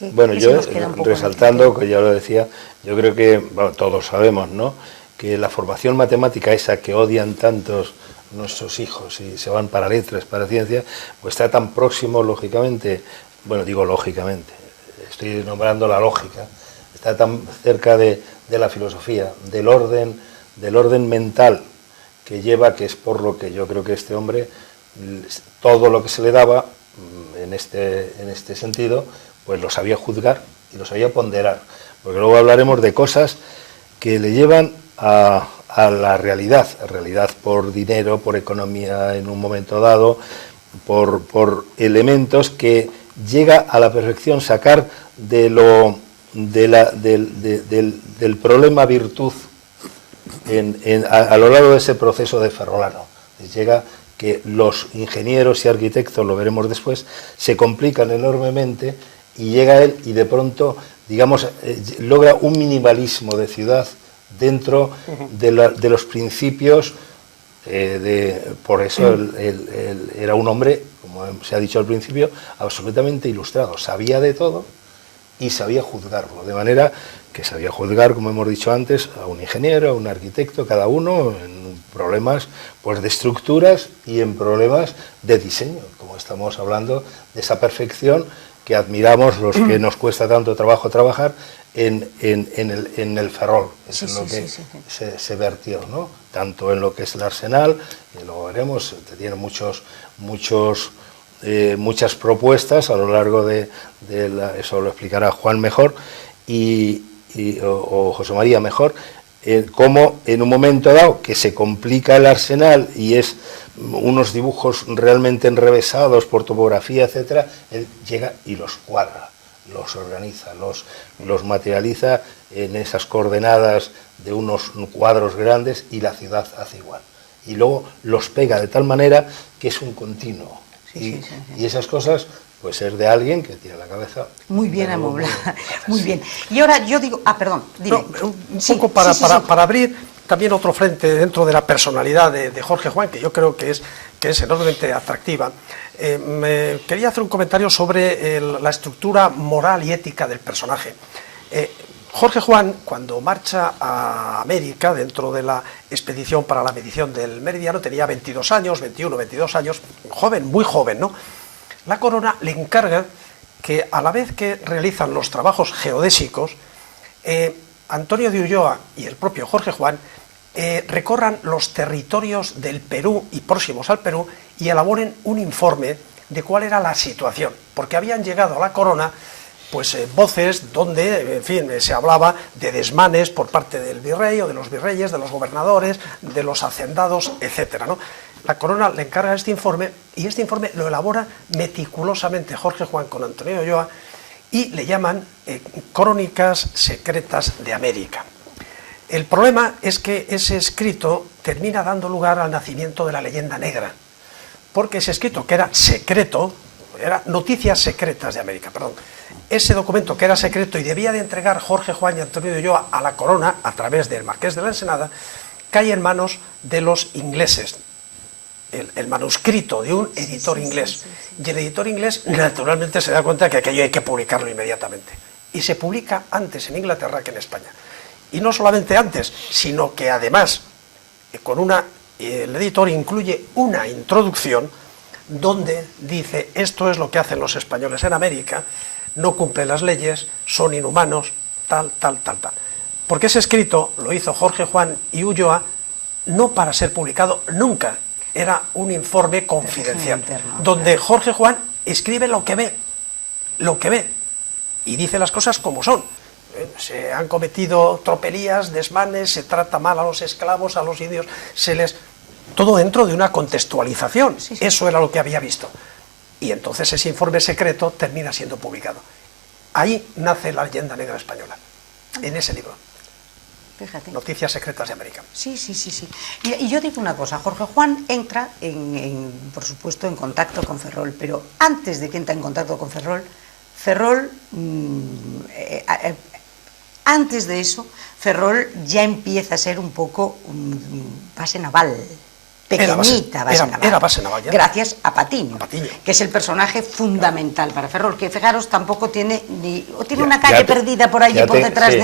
Bueno, ¿Qué se yo nos queda un poco resaltando, que ya lo decía, yo creo que bueno, todos sabemos, ¿no?, que la formación matemática esa que odian tantos nuestros hijos y se van para letras, para ciencia, pues está tan próximo, lógicamente, bueno, digo lógicamente, estoy nombrando la lógica, está tan cerca de la filosofía, del orden mental que lleva, que es por lo que yo creo que este hombre, todo lo que se le daba en este sentido, pues lo sabía juzgar y lo sabía ponderar, porque luego hablaremos de cosas que le llevan a la realidad por dinero, por economía en un momento dado, por elementos que llega a la perfección sacar del problema virtud a lo largo de ese proceso de Ferrolano. Llega que los ingenieros y arquitectos, lo veremos después, se complican enormemente y llega él y de pronto, digamos, logra un minimalismo de ciudad dentro de los principios. Por eso él era un hombre, como se ha dicho al principio, absolutamente ilustrado, sabía de todo y sabía juzgarlo, de manera que sabía juzgar, como hemos dicho antes, a un ingeniero, a un arquitecto, cada uno en problemas pues de estructuras y en problemas de diseño, como estamos hablando de esa perfección que admiramos los que nos cuesta tanto trabajo trabajar en el Ferrol, es en lo que se vertió, ¿no?, tanto en lo que es el Arsenal, y luego veremos, tiene muchas propuestas a lo largo eso lo explicará Juan mejor, o José María mejor, cómo en un momento dado que se complica el Arsenal y es unos dibujos realmente enrevesados por topografía, etcétera, él llega y los cuadra, los organiza, los materializa en esas coordenadas de unos cuadros grandes y la ciudad hace igual. Y luego los pega de tal manera que es un continuo. Y esas cosas, pues es de alguien que tiene la cabeza muy bien amoblada, muy bien. Y ahora yo digo, perdón, dime. No, un poco para abrir también otro frente dentro de la personalidad de Jorge Juan, que yo creo que es enormemente atractiva. Me quería hacer un comentario sobre la estructura moral y ética del personaje. Jorge Juan, cuando marcha a América dentro de la expedición para la medición del meridiano, tenía 22 años, 21, 22 años, joven, muy joven, ¿no? La corona le encarga que a la vez que realizan los trabajos geodésicos, Antonio de Ulloa y el propio Jorge Juan recorran los territorios del Perú y próximos al Perú y elaboren un informe de cuál era la situación, porque habían llegado a la corona pues voces donde, en fin, se hablaba de desmanes por parte del virrey o de los virreyes, de los gobernadores, de los hacendados, etcétera, ¿no? La corona le encarga este informe y este informe lo elabora meticulosamente Jorge Juan con Antonio de Ulloa y le llaman Crónicas Secretas de América. El problema es que ese escrito termina dando lugar al nacimiento de la leyenda negra, porque ese escrito, que era secreto, era Noticias Secretas de América, perdón. Ese documento, que era secreto y debía de entregar Jorge Juan y Antonio de Ulloa a la corona a través del Marqués de la Ensenada, cae en manos de los ingleses. El manuscrito de un editor inglés. Y el editor inglés naturalmente se da cuenta que aquello hay que publicarlo inmediatamente. Y se publica antes en Inglaterra que en España. Y no solamente antes, sino que además el editor incluye una introducción donde dice: esto es lo que hacen los españoles en América, no cumplen las leyes, son inhumanos, tal. Porque ese escrito lo hizo Jorge Juan y Ulloa no para ser publicado nunca, era un informe confidencial, donde Jorge Juan escribe lo que ve, y dice las cosas como son. Se han cometido tropelías, desmanes, se trata mal a los esclavos, a los indios, todo dentro de una contextualización. Eso era lo que había visto. Y entonces ese informe secreto termina siendo publicado. Ahí nace la leyenda negra española, en ese libro. Fíjate. Noticias Secretas de América. Sí. Y yo digo una cosa, Jorge Juan entra, por supuesto, en contacto con Ferrol, pero antes de que entre en contacto con Ferrol, antes de eso, Ferrol ya empieza a ser un poco base naval. pequeñita base naval. Era base naval ya. Gracias a Patiño, Patiño, que es el personaje fundamental para Ferrol, que fijaros tampoco tiene ni... O tiene Ya, una calle ya perdida por allí, por detrás sí.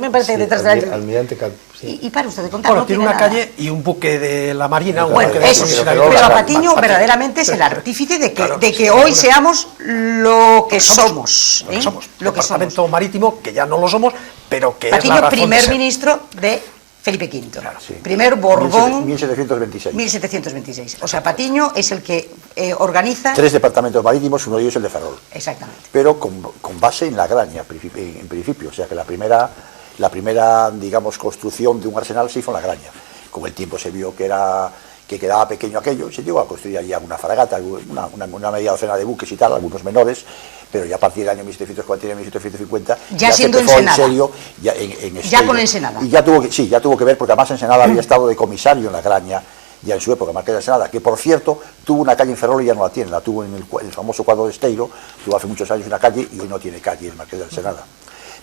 me parece que detrás de la... Almirante sí. Y para usted de contar, Bueno, no tiene una nada. calle y un buque de la Marina. Bueno, buque de eso, Ferrol, pero Patiño verdaderamente es el artífice de que, Claro, de que sí, hoy seamos lo que somos. somos. Lo que somos. Lo que Departamento somos. Marítimo, que ya no lo somos, pero que es la Patiño, razón primer de ser. ministro de Felipe V. Claro, sí. Primer Borbón, 1726. 1726. O sea, Patiño es el que organiza... 3 departamentos marítimos, uno de ellos es el de Ferrol. Exactamente. Pero con base en la Graña, en principio. O sea que la primera, digamos, construcción de un arsenal se hizo en la Graña. Con el tiempo se vio que quedaba pequeño aquello, y se llegó a construir allí alguna fragata, una media docena de buques y tal, algunos menores, pero ya a partir del año 1749-1750 Ya se siendo empezó Ensenada. en serio, ya en Ya Estella. con Ensenada. Y ya tuvo que ver, porque además Ensenada había estado de comisario en la Graña, ya en su época, Marqués de Ensenada, que por cierto tuvo una calle en Ferrol y ya no la tiene, la tuvo en el famoso cuadro de Esteiro, tuvo hace muchos años una calle y hoy no tiene calle el Marqués de Ensenada.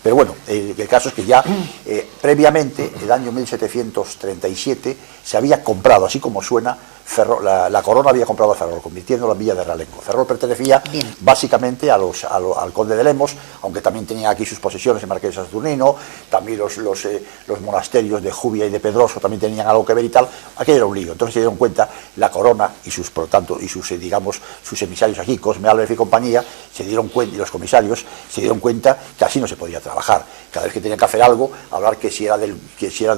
Pero bueno, el caso es que ya previamente, el año 1737, se había comprado, así como suena, la corona había comprado a Ferrol, convirtiéndolo en Villa de Realengo. Ferrol pertenecía básicamente al conde de Lemos, aunque también tenía aquí sus posesiones en Marqués de Saturnino, también los monasterios de Jubia y de Pedroso también tenían algo que ver y tal. Aquello era un lío. Entonces se dieron cuenta la corona y sus emisarios aquí, Cosme Álvarez y compañía, se dieron cuenta, y los comisarios se dieron cuenta que así no se podía trabajar. Cada vez que tenían que hacer algo, hablar que si era de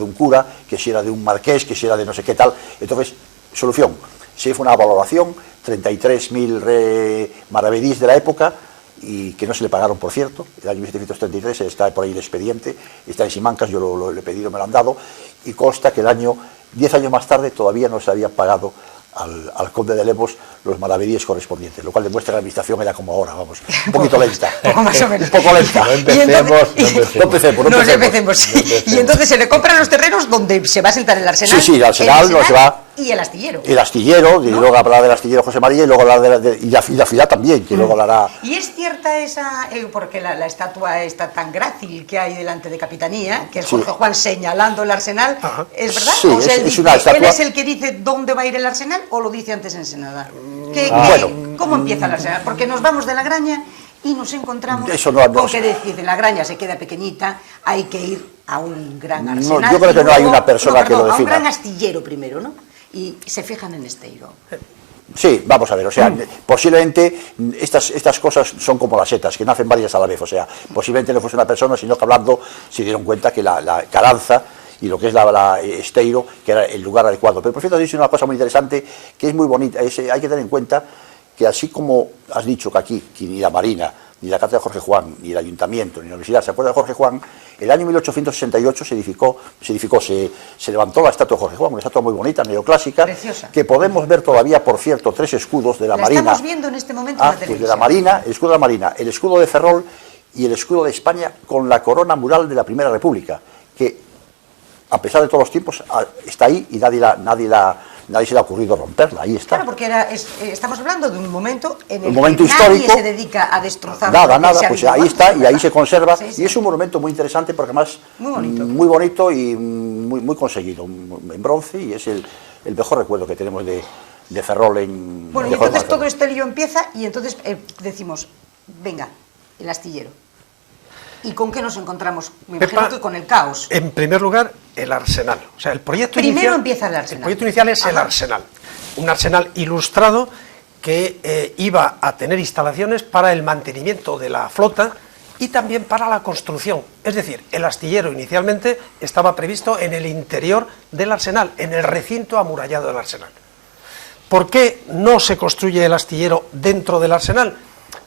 un cura, que si era de un marqués, que si era de no sé qué tal. Entonces, solución, se hizo una valoración, 33.000 maravedís de la época, y que no se le pagaron, por cierto. El año 1733 está por ahí el expediente, está en Simancas, yo lo he pedido, me lo han dado, y consta que 10 años más tarde todavía no se había pagado al conde de Lemos los maravedíes correspondientes, lo cual demuestra que la administración era como ahora, vamos, un poquito lenta. Poco más o menos. Un poco lenta. No empecemos. Y entonces se le compran los terrenos donde se va a sentar el arsenal. Sí, el arsenal no se va. Y el astillero. El astillero, ¿no? Y luego hablará del astillero José María, y luego hablará y la ciudad también, que luego hablará. Y es cierta esa, porque la estatua está tan grácil que hay delante de Capitanía, que es Jorge Juan señalando el arsenal, Ajá. ¿es verdad? Sí, o sea, es una estatua. ¿él es el que dice dónde va a ir el arsenal o lo dice antes Ensenada? Bueno. ¿Cómo empieza el arsenal? Porque nos vamos de la Graña y nos encontramos no con sé. que decir, la Graña se queda pequeñita, hay que ir a un gran arsenal. No, yo creo que no hay una persona que lo a un defina. gran astillero primero, ¿no? Y se fijan en Esteiro. Sí, vamos a ver, o sea, posiblemente estas cosas son como las setas, que nacen varias a la vez, o sea, posiblemente no fuese una persona, sino que hablando se dieron cuenta que la Caranza y lo que es la Esteiro, que era el lugar adecuado. Pero por cierto, has dicho una cosa muy interesante, que es muy bonita, hay que tener en cuenta que así como has dicho que aquí, que ni la Marina, ni la Cátedra de Jorge Juan, ni el Ayuntamiento, ni la Universidad se acuerda de Jorge Juan, el año 1868 se levantó la estatua de Jorge Juan, una estatua muy bonita, neoclásica, Preciosa. que podemos ver todavía, por cierto, 3 escudos de la Marina. Estamos viendo en este momento en la Pues de televisión. la Marina, el escudo de la Marina, el escudo de Ferrol y el escudo de España con la corona mural de la Primera República, que a pesar de todos los tiempos está ahí y nadie se le ha ocurrido romperla, ahí está. Claro, porque estamos hablando de un momento en el Un momento que histórico, nadie se dedica a destrozar. Nada, lo que se ha pues vivido ahí está antes, y ahí ¿verdad? se conserva, Sí, sí. y es un monumento muy interesante porque además Muy bonito. y muy conseguido, en bronce, y es el mejor recuerdo que tenemos de Ferrol en... Bueno, y de Jorge entonces Juan todo este lío empieza y entonces decimos, venga, el astillero. ¿Y con qué nos encontramos? Me imagino Pepa, que con el caos. En primer lugar, el arsenal. O sea, el proyecto Primero inicial, empieza el arsenal. El proyecto inicial es el Ajá. arsenal. Un arsenal ilustrado que iba a tener instalaciones para el mantenimiento de la flota y también para la construcción. Es decir, el astillero inicialmente estaba previsto en el interior del arsenal, en el recinto amurallado del arsenal. ¿Por qué no se construye el astillero dentro del arsenal?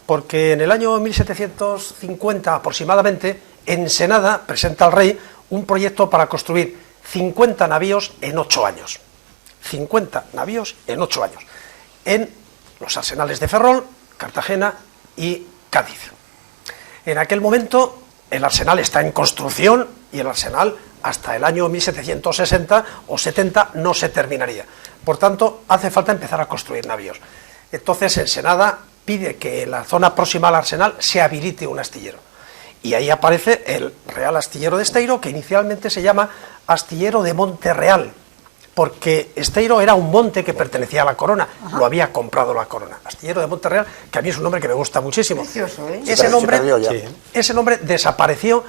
Porque en el año 1750 aproximadamente, Ensenada presenta al rey un proyecto para construir 50 navíos en 8 años. 50 navíos en 8 años. En los arsenales de Ferrol, Cartagena y Cádiz. En aquel momento el arsenal está en construcción y el arsenal hasta el año 1760 o 70 no se terminaría. Por tanto, hace falta empezar a construir navíos. Entonces Ensenada pide que en la zona próxima al arsenal se habilite un astillero. Y ahí aparece el Real Astillero de Esteiro, que inicialmente se llama Astillero de Monterreal, porque Esteiro era un monte que pertenecía a la corona, lo había comprado la corona. Astillero de Monterreal, que a mí es un nombre que me gusta muchísimo. Precioso, ¿eh? Ese nombre desapareció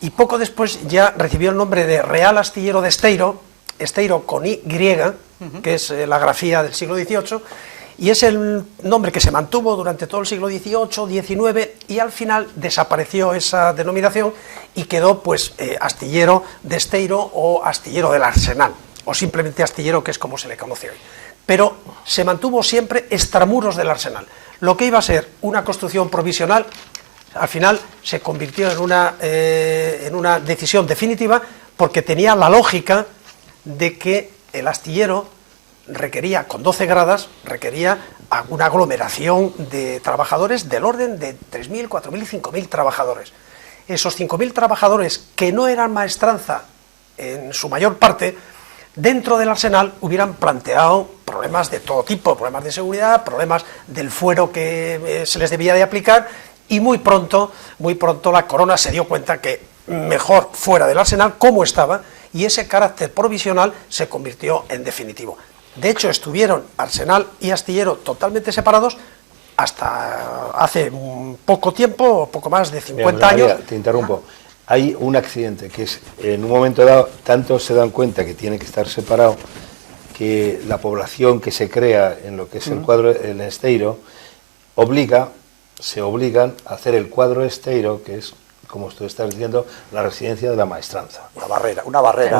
y poco después ya recibió el nombre de Real Astillero de Esteiro, Esteiro con Y, que es la grafía del siglo XVIII, y es el nombre que se mantuvo durante todo el siglo XVIII, XIX, y al final desapareció esa denominación y quedó pues Astillero de Esteiro o Astillero del Arsenal, o simplemente Astillero, que es como se le conoce hoy. Pero se mantuvo siempre extramuros del Arsenal. Lo que iba a ser una construcción provisional, al final se convirtió en una decisión definitiva, porque tenía la lógica de que el astillero requería, con 12 gradas, requería una aglomeración de trabajadores del orden de 3.000, 4.000 y 5.000 trabajadores. Esos 5.000 trabajadores, que no eran maestranza en su mayor parte, dentro del Arsenal hubieran planteado problemas de todo tipo, problemas de seguridad, problemas del fuero que se les debía de aplicar, y muy pronto la corona se dio cuenta que mejor fuera del Arsenal como estaba, y ese carácter provisional se convirtió en definitivo. De hecho, estuvieron Arsenal y astillero totalmente separados hasta hace poco tiempo, poco más de 50 años. María, te interrumpo. Hay un accidente que es, en un momento dado, tanto se dan cuenta que tiene que estar separado, que la población que se crea en lo que es el cuadro, el Esteiro, se obligan a hacer el cuadro Esteiro, que es, como tú estás diciendo, la residencia de la maestranza. Una barrera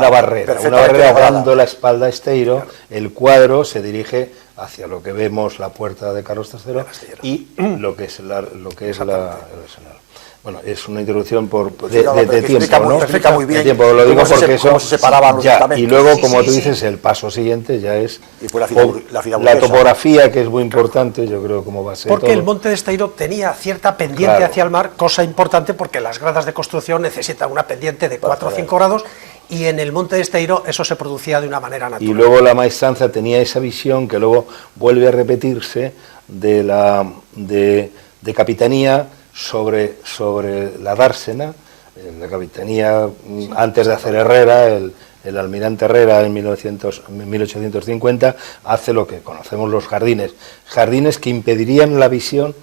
dando la espalda a Esteiro. Claro. El cuadro se dirige hacia lo que vemos, la puerta de Carlos III, y lo que es el Arsenal. Bueno, es una introducción de tiempo, ¿no? Explica muy bien tiempo, lo digo porque cómo se separaban los estamentos. Y luego, como tú dices, el paso siguiente ya es la topografía, que es muy importante, yo creo, como va a ser. Porque el monte de Esteiro tenía cierta pendiente hacia el mar, cosa importante porque las gradas de construcción necesitan una pendiente de 4 o 5 grados, y en el monte de Esteiro eso se producía de una manera natural. Y luego la maestranza tenía esa visión que luego vuelve a repetirse de capitanía sobre la dársena, la capitanía, antes de hacer Herrera, el almirante Herrera en 1850 hace lo que conocemos los jardines que impedirían la visión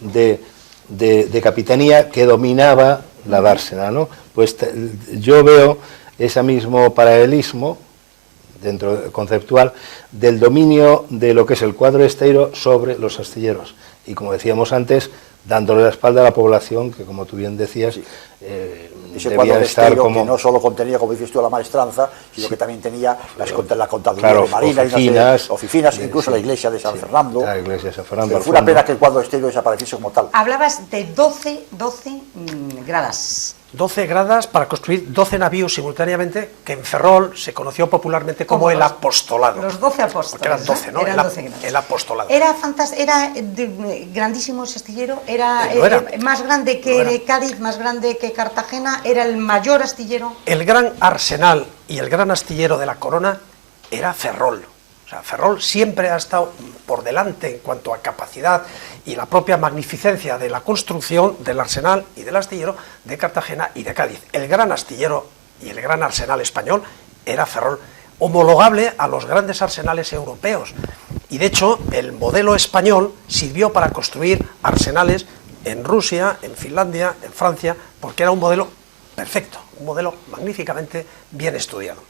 de capitanía que dominaba la dársena, ¿no? Pues yo veo ese mismo paralelismo conceptual del dominio de lo que es el cuadro Esteiro sobre los astilleros, y como decíamos antes, dándole la espalda a la población que, como tú bien decías, ese cuadro de Esteiro, que no solo contenía, como dices tú, la maestranza, sino que también tenía la contaduría de Marina, oficinas, incluso la iglesia de San Fernando. La iglesia de San Fernando. Fue una pena que el cuadro de Esteiro desapareciese como tal. Hablabas de 12 gradas. 12 gradas para construir 12 navíos simultáneamente, que en Ferrol se conoció popularmente como el apostolado. Los 12 apóstoles. Porque eran 12, ¿no? Eran 12 grados. El apostolado. Era fantástico, era grandísimo ese astillero, era más grande que Cádiz, más grande que Cartagena, era el mayor astillero. El gran arsenal y el gran astillero de la corona era Ferrol. O sea, Ferrol siempre ha estado por delante en cuanto a capacidad y la propia magnificencia de la construcción del arsenal y del astillero de Cartagena y de Cádiz. El gran astillero y el gran arsenal español era Ferrol, homologable a los grandes arsenales europeos. Y de hecho, el modelo español sirvió para construir arsenales en Rusia, en Finlandia, en Francia, porque era un modelo perfecto, un modelo magníficamente bien estudiado.